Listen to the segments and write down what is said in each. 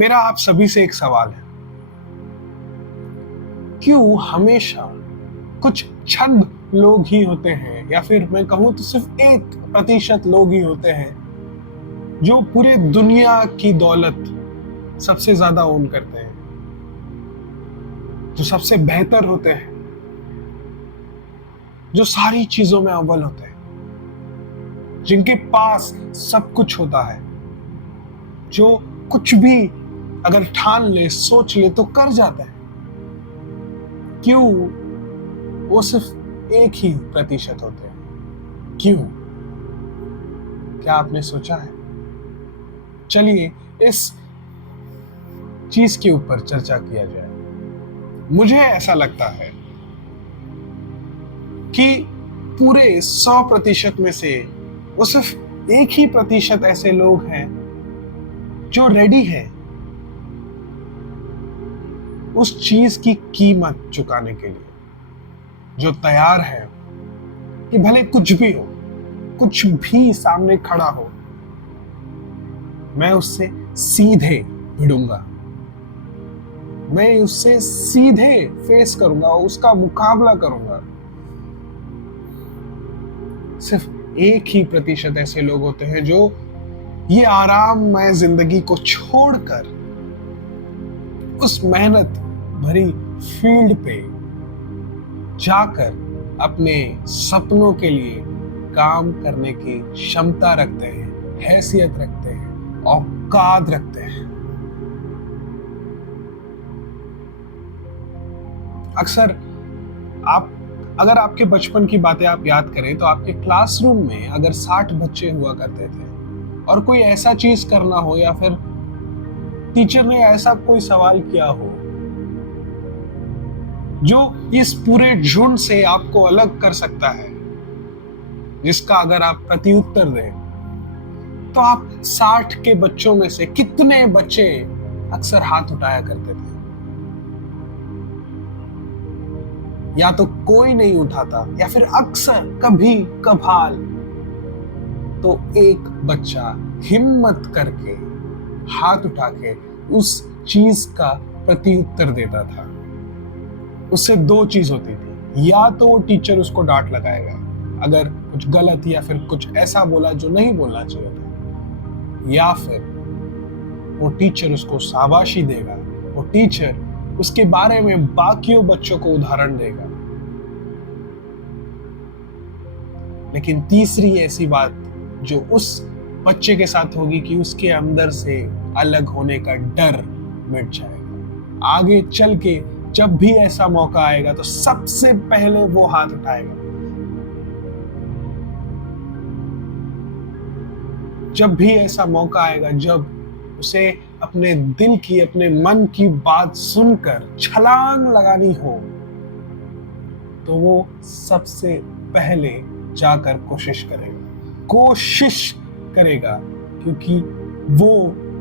मेरा आप सभी से एक सवाल है, क्यों हमेशा कुछ चंद लोग ही होते हैं, या फिर मैं कहूं तो सिर्फ 1% लोग ही होते हैं जो पूरे दुनिया की दौलत सबसे ज्यादा ओन करते हैं, जो सबसे बेहतर होते हैं, जो सारी चीजों में अव्वल होते हैं, जिनके पास सब कुछ होता है, जो कुछ भी अगर ठान ले, सोच ले तो कर जाता है। क्यों वो सिर्फ 1% होते हैं? क्यों? क्या आपने सोचा है? चलिए इस चीज के ऊपर चर्चा किया जाए। मुझे ऐसा लगता है कि पूरे 100% में से वो सिर्फ 1% ऐसे लोग हैं जो रेडी हैं उस चीज की कीमत चुकाने के लिए, जो तैयार है कि भले कुछ भी हो, कुछ भी सामने खड़ा हो, मैं उससे सीधे भिड़ूंगा, मैं उससे सीधे फेस करूंगा, उसका मुकाबला करूंगा। सिर्फ 1% ऐसे लोग होते हैं जो ये आराममय जिंदगी को छोड़कर उस मेहनत भरी फील्ड पे जाकर अपने सपनों के लिए काम करने की क्षमता रखते हैं, हैसियत रखते हैं, औकात रखते हैं। अक्सर अगर आपके बचपन की बातें आप याद करें तो आपके क्लासरूम में अगर 60 बच्चे हुआ करते थे और कोई ऐसा चीज करना हो या फिर टीचर ने ऐसा कोई सवाल किया हो जो इस पूरे झुंड से आपको अलग कर सकता है, जिसका अगर आप प्रत्युत्तर दें तो आप 60 के बच्चों में से कितने बच्चे अक्सर हाथ उठाया करते थे? या तो कोई नहीं उठाता, या फिर अक्सर कभी कभार तो एक बच्चा हिम्मत करके हाथ उठा के उस चीज का प्रत्युत्तर देता था। उससे 2 चीज होती थी, या तो वो टीचर उसको डांट लगाएगा अगर कुछ गलत या फिर कुछ ऐसा बोला जो नहीं बोलना चाहिए था, या फिर वो टीचर उसको शाबाशी देगा, वो टीचर उसके बारे में बाकियों बच्चों को उदाहरण देगा। लेकिन तीसरी ऐसी बात जो उस बच्चे के साथ होगी कि उसके अंदर से अलग होने का डर मिट जाएगा। आगे चल के जब भी ऐसा मौका आएगा तो सबसे पहले वो हाथ उठाएगा। जब भी ऐसा मौका आएगा, जब उसे अपने दिल की, अपने मन की बात सुनकर छलांग लगानी हो, तो वो सबसे पहले जाकर कोशिश करेगा, क्योंकि वो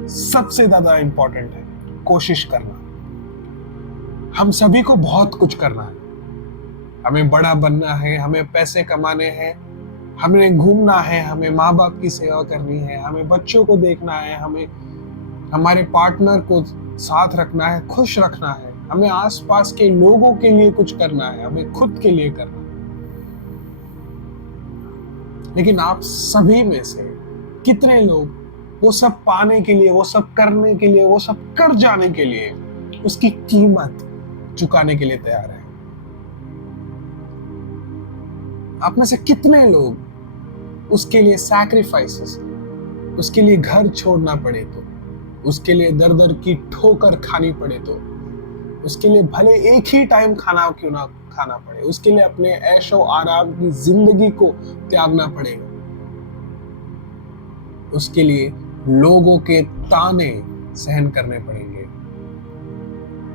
सबसे ज्यादा इंपॉर्टेंट है, कोशिश करना। हम सभी को बहुत कुछ करना है, हमें बड़ा बनना है, हमें पैसे कमाने हैं, हमें घूमना है, हमें माँ बाप की सेवा करनी है, हमें बच्चों को देखना है, हमें हमारे पार्टनर को साथ रखना है, खुश रखना है, हमें आसपास के लोगों के लिए कुछ करना है, हमें खुद के लिए करना है। लेकिन आप सभी में से कितने लोग वो सब पाने के लिए, वो सब करने के लिए, वो सब कर जाने के लिए, उसकी कीमत चुकाने के लिए तैयार है? आप में से कितने लोग उसके लिए सैक्रिफाइसेस, उसके लिए घर छोड़ना पड़े तो, उसके लिए दर दर की ठोकर खानी पड़े तो, उसके लिए भले एक ही टाइम खाना क्यों ना खाना पड़े, उसके लिए अपने ऐशो आराम की जिंदगी को त्यागना पड़ेगा, उसके लिए लोगों के ताने सहन करने पड़ेंगे?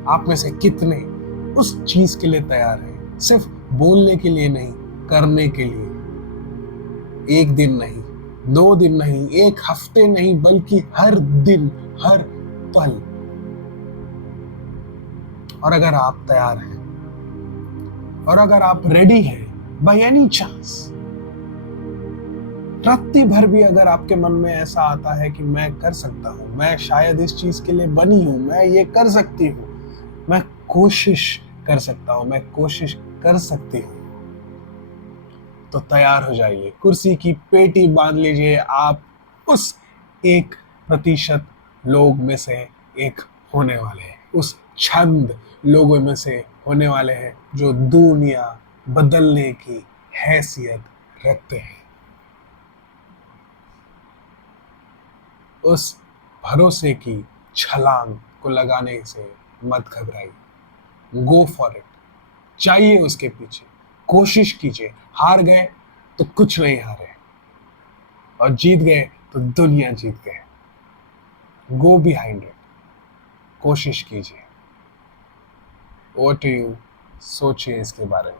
आप में से कितने उस चीज के लिए तैयार हैं? सिर्फ बोलने के लिए नहीं, करने के लिए। 1 दिन नहीं, 2 दिन नहीं, 1 हफ्ते नहीं, बल्कि हर दिन, हर पल। और अगर आप तैयार हैं और अगर आप रेडी हैं बाय एनी चांस, रत्ती भर भी अगर आपके मन में ऐसा आता है कि मैं कर सकता हूं, मैं शायद इस चीज के लिए बनी हूं, मैं ये कर सकती हूँ, मैं कोशिश कर सकता हूं, मैं कोशिश कर सकती हूँ, तो तैयार हो जाइए, कुर्सी की पेटी बांध लीजिए। आप उस 1% लोग में से एक होने वाले हैं, उस चंद लोगों में से होने वाले हैं जो दुनिया बदलने की हैसियत रखते हैं। उस भरोसे की छलांग को लगाने से मत घबराइए, गो फॉर इट, चाहिए उसके पीछे, कोशिश कीजिए। हार गए तो कुछ नहीं हारे, और जीत गए तो दुनिया जीत गए। गो बिहाइंड इट, कोशिश कीजिए। ओवर टू यू, सोचिए इसके बारे में।